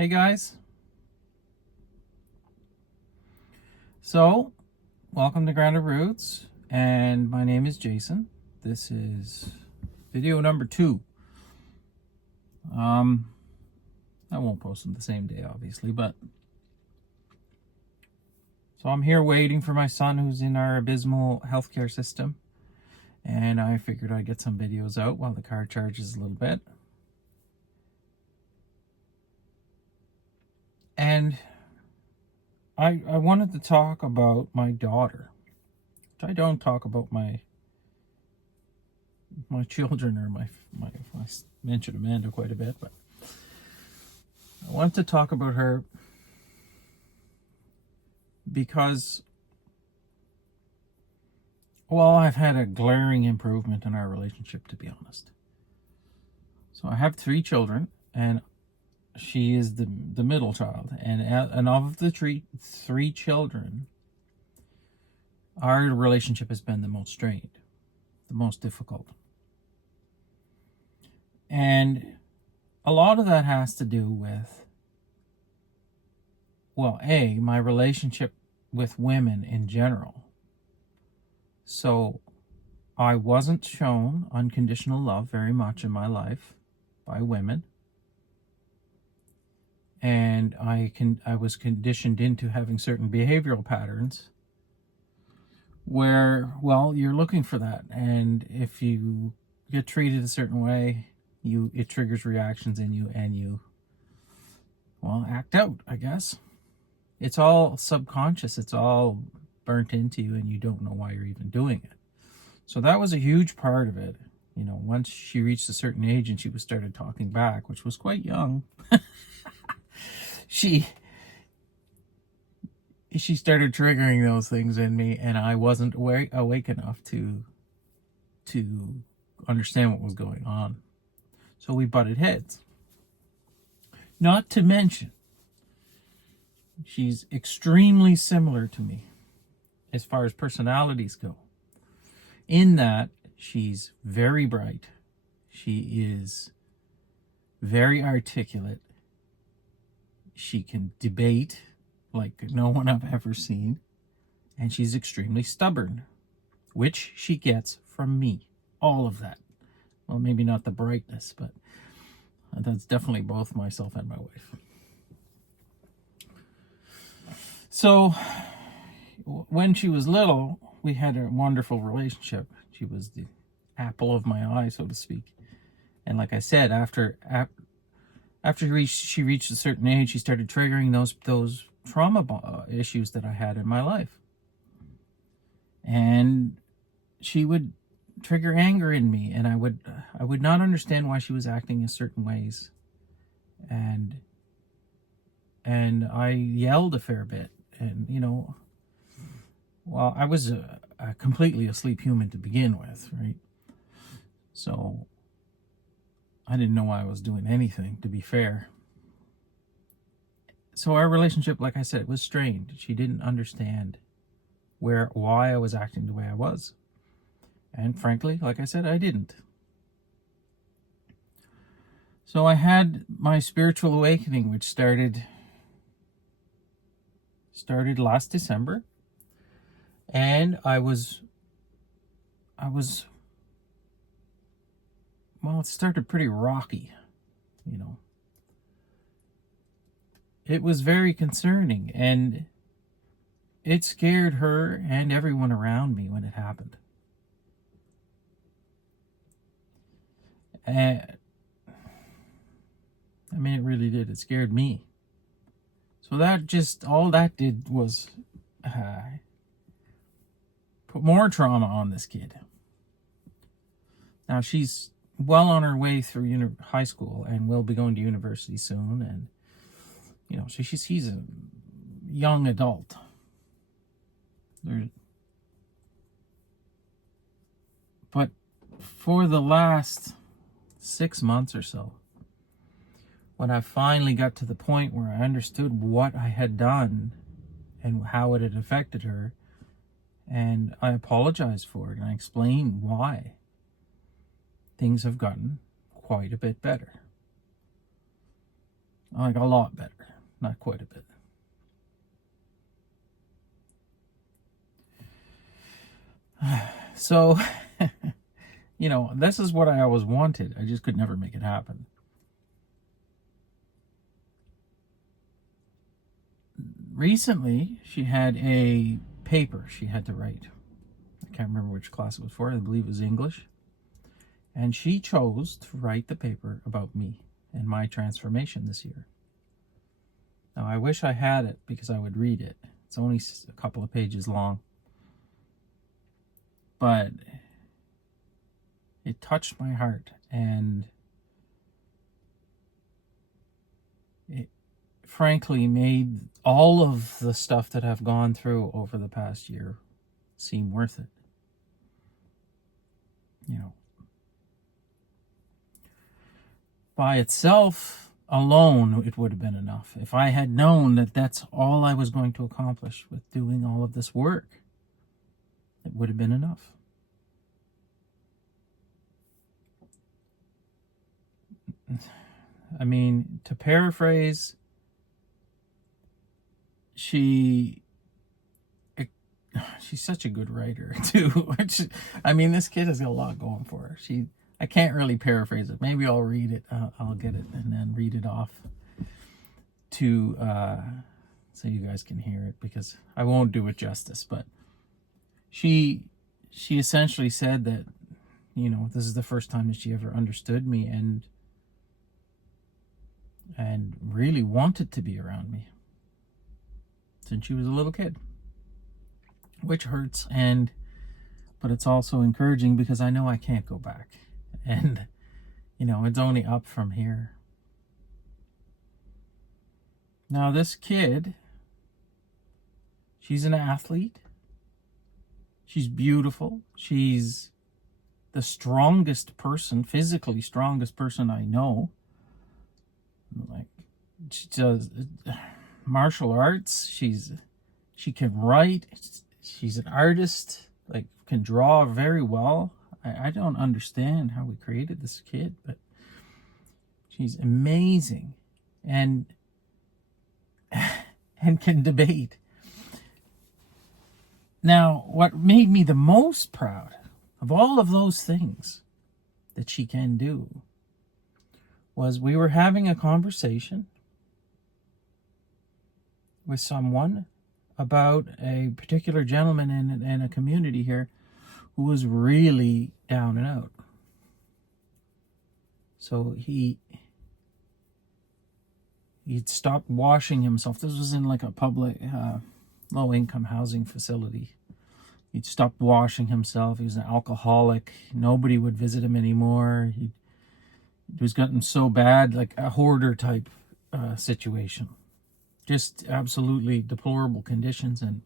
Hey guys, so welcome to Grounded Roots, and my name is Jason. This is video number 2. I won't post them the same day, obviously, but so I'm here waiting for my son who's in our abysmal healthcare system, and I figured I'd get some videos out while the car charges a little bit. And I wanted to talk about my daughter. I don't talk about my children or my I mentioned Amanda quite a bit, but I want to talk about her because, well, I've had a glaring improvement in our relationship, to be honest. So I have 3 children, and she is the middle child, and of the three children, our relationship has been the most strained, the most difficult. And a lot of that has to do with, well, my relationship with women in general. So I wasn't shown unconditional love very much in my life by women. And I was conditioned into having certain behavioral patterns where, well, you're looking for that. And if you get treated a certain way, it triggers reactions in you, and you, well, act out, I guess. It's all subconscious. It's all burnt into you, and you don't know why you're even doing it. So that was a huge part of it. You know, once she reached a certain age and she started talking back, which was quite young, she started triggering those things in me, and I wasn't awake enough to understand what was going on. So we butted heads. Not to mention, she's extremely similar to me as far as personalities go, in that she's very bright, she is very articulate, she can debate like no one I've ever seen, and she's extremely stubborn, which she gets from me. All of that. Well, maybe not the brightness, but that's definitely both myself and my wife. So when she was little, we had a wonderful relationship. She was the apple of my eye, so to speak. And like I said, after she reached a certain age, she started triggering those trauma issues that I had in my life. And she would trigger anger in me, and I would not understand why she was acting in certain ways. And I yelled a fair bit. And, you know, well, I was a completely asleep human to begin with, right? So I didn't know why I was doing anything, to be fair. So our relationship, like I said, was strained. She didn't understand why I was acting the way I was. And frankly, like I said, I didn't. So I had my spiritual awakening, which started last December. And I was, well, it started pretty rocky, you know. It was very concerning, and it scared her and everyone around me when it happened. And I mean, it really did. It scared me. So all that did was put more trauma on this kid. Now she's well on her way through high school and will be going to university soon, and you know, so she's a young adult. But for the last 6 months or so, when I finally got to the point where I understood what I had done and how it had affected her, and I apologized for it, and I explained why, things have gotten quite a bit better. Like a lot better, not quite a bit. So, this is what I always wanted. I just could never make it happen. Recently, she had a paper she had to write. I can't remember which class it was for. I believe it was English. And she chose to write the paper about me and my transformation this year. Now, I wish I had it because I would read it. It's only a couple of pages long. But it touched my heart, and it frankly made all of the stuff that I've gone through over the past year seem worth it. By itself, alone, it would have been enough. If I had known that that's all I was going to accomplish with doing all of this work, it would have been enough. I mean, to paraphrase, she's such a good writer too. I mean, this kid has got a lot going for her. I can't really paraphrase it. Maybe I'll read it. I'll get it and then read it off to so you guys can hear it, because I won't do it justice. But she essentially said that this is the first time that she ever understood me and really wanted to be around me since she was a little kid, which hurts, but it's also encouraging because I know I can't go back, and it's only up from here. Now, this kid, she's an athlete. She's beautiful. She's the strongest person, physically strongest person I know. Like, she does martial arts. She can write. She's an artist. Like, can draw very well. I don't understand how we created this kid, but she's amazing, and can debate. Now, what made me the most proud of all of those things that she can do was we were having a conversation with someone about a particular gentleman in a community here who was really down and out. So he'd stopped washing himself. This was in like a public low-income housing facility. He'd stopped washing himself. He was an alcoholic. Nobody would visit him anymore. He was gotten so bad, like a hoarder type situation. Just absolutely deplorable conditions, and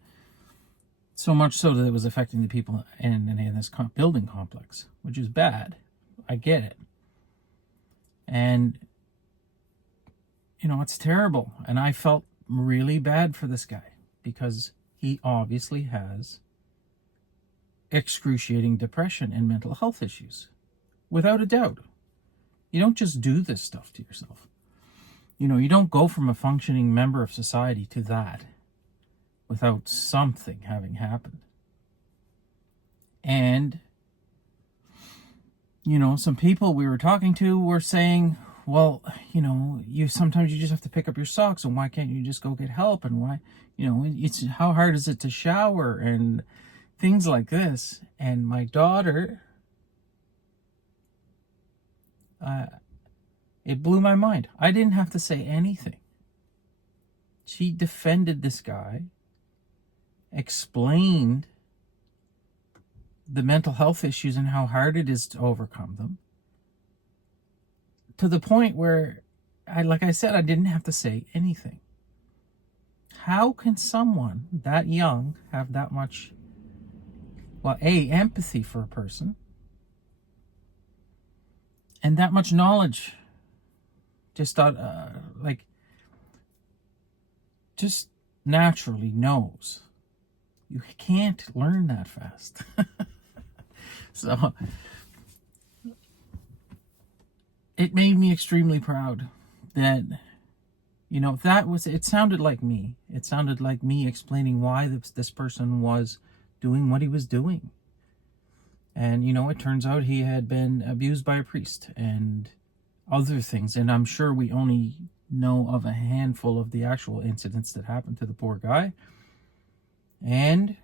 so much so that it was affecting the people in this building complex, which is bad. I get it. And, it's terrible. And I felt really bad for this guy because he obviously has excruciating depression and mental health issues, without a doubt. You don't just do this stuff to yourself. You don't go from a functioning member of society to that without something having happened. And, some people we were talking to were saying, well, sometimes you just have to pick up your socks, and why can't you just go get help? And why, it's how hard is it to shower and things like this. And my daughter, it blew my mind. I didn't have to say anything. She defended this guy, explained the mental health issues and how hard it is to overcome them, to the point where, like I said, I didn't have to say anything. How can someone that young have that much, empathy for a person, and that much knowledge? Just just naturally knows. You can't learn that fast. So it made me extremely proud that it sounded like me. It sounded like me explaining why this person was doing what he was doing. And, it turns out he had been abused by a priest and other things. And I'm sure we only know of a handful of the actual incidents that happened to the poor guy. And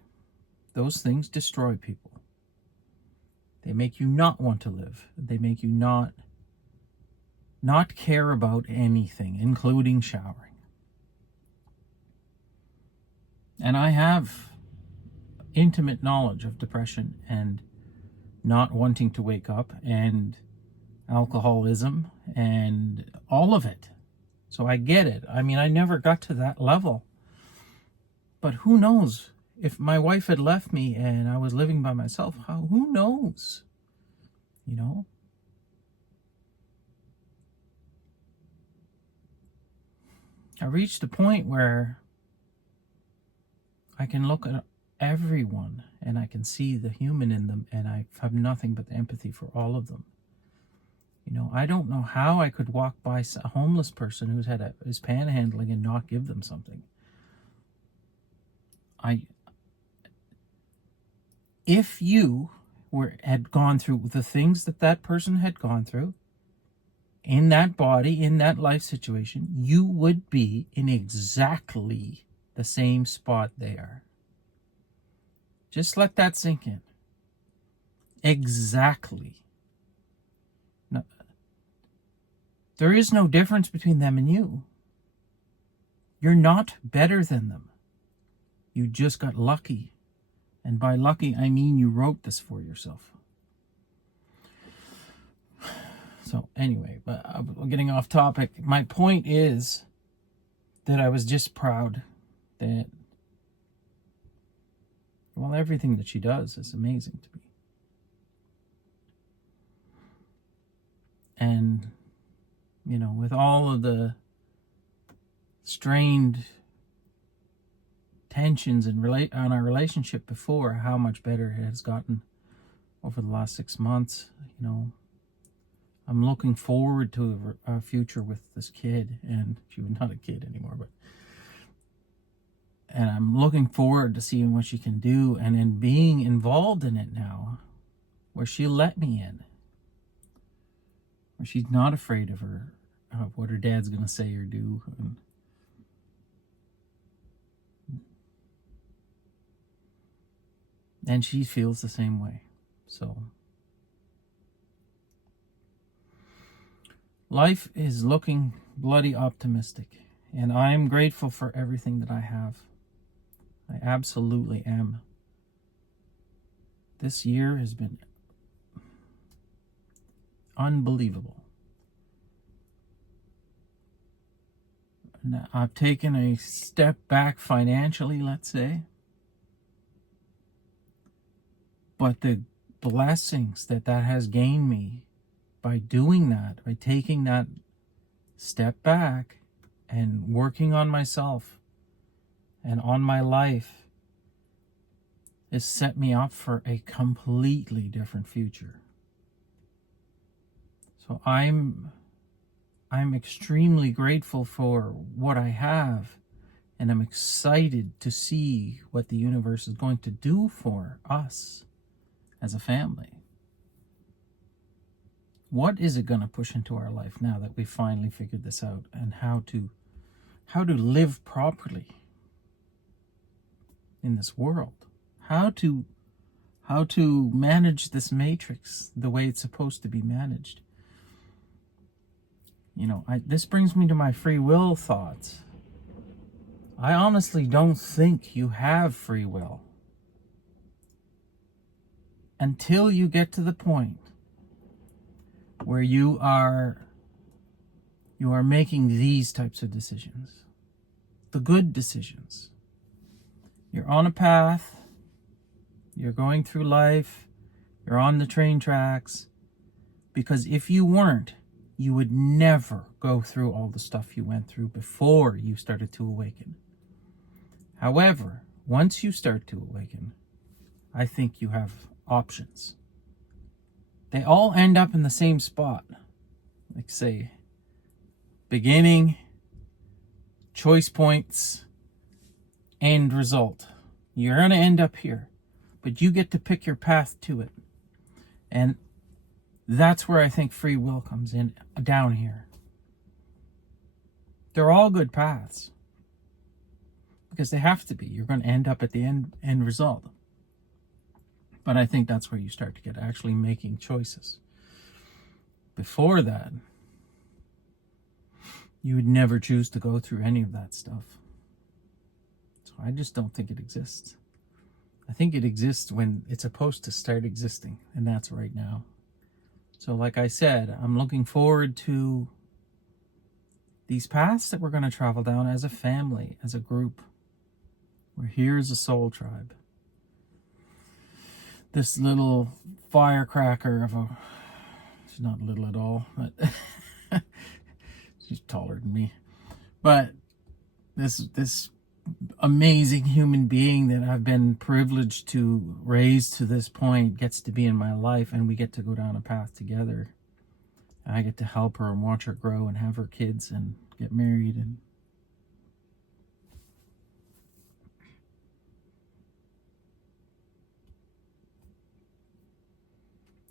those things destroy people. They make you not want to live. They make you not care about anything, including showering. And I have intimate knowledge of depression and not wanting to wake up and alcoholism and all of it. So I get it. I mean, I never got to that level. But who knows? If my wife had left me and I was living by myself, who knows? I reached a point where I can look at everyone and I can see the human in them, and I have nothing but empathy for all of them. I don't know how I could walk by a homeless person who's is panhandling and not give them something. If you had gone through the things that person had gone through in that body, in that life situation, you would be in exactly the same spot they are. Just let that sink in. Exactly. No, there is no difference between them and you. You're not better than them. You just got lucky. And by lucky, I mean you wrote this for yourself. So anyway, but I'm getting off topic. My point is that I was just proud that, everything that she does is amazing to me. And, with all of the strained tensions on our relationship before, how much better it has gotten over the last 6 months. I'm looking forward to a future with this kid, and she was not a kid anymore, and I'm looking forward to seeing what she can do, and in being involved in it now, where she'll let me in, where she's not afraid of what her dad's going to say or do. And she feels the same way. So life is looking bloody optimistic, and I am grateful for everything that I have. I absolutely am. This year has been unbelievable. And I've taken a step back financially, let's say. But the blessings that has gained me by doing that, by taking that step back and working on myself and on my life, has set me up for a completely different future. So I'm extremely grateful for what I have, and I'm excited to see what the universe is going to do for us as a family. What is it going to push into our life now that we finally figured this out, and how to live properly in this world? How to manage this matrix the way it's supposed to be managed. This brings me to my free will thoughts. I honestly don't think you have free will until you get to the point where you are making these types of decisions, the good decisions. You're on a path, you're going through life, you're on the train tracks, because if you weren't, you would never go through all the stuff you went through before you started to awaken. However, once you start to awaken, I think you have options. They all end up in the same spot. Like, say, beginning, choice points, end result. You're going to end up here, but you get to pick your path to it. And that's where I think free will comes in, down here. They're all good paths, because they have to be. You're going to end up at the end result. But I think that's where you start to get actually making choices. Before that, you would never choose to go through any of that stuff. So I just don't think it exists. I think it exists when it's supposed to start existing, and that's right now. So like I said, I'm looking forward to these paths that we're going to travel down as a family, as a group. We're here as a soul tribe. This little firecracker of a... She's not little at all, but she's taller than me. But this amazing human being that I've been privileged to raise to this point gets to be in my life, and we get to go down a path together. I get to help her and watch her grow and have her kids and get married and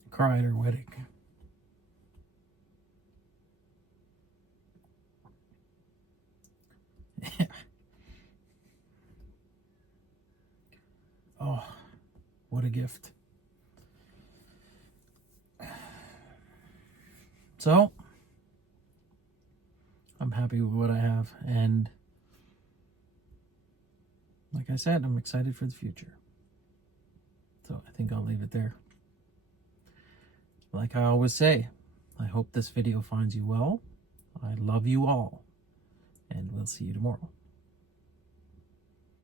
cry at her wedding. Oh, what a gift. So, I'm happy with what I have, and like I said, I'm excited for the future. So I think I'll leave it there. Like I always say, I hope this video finds you well. I love you all, and we'll see you tomorrow.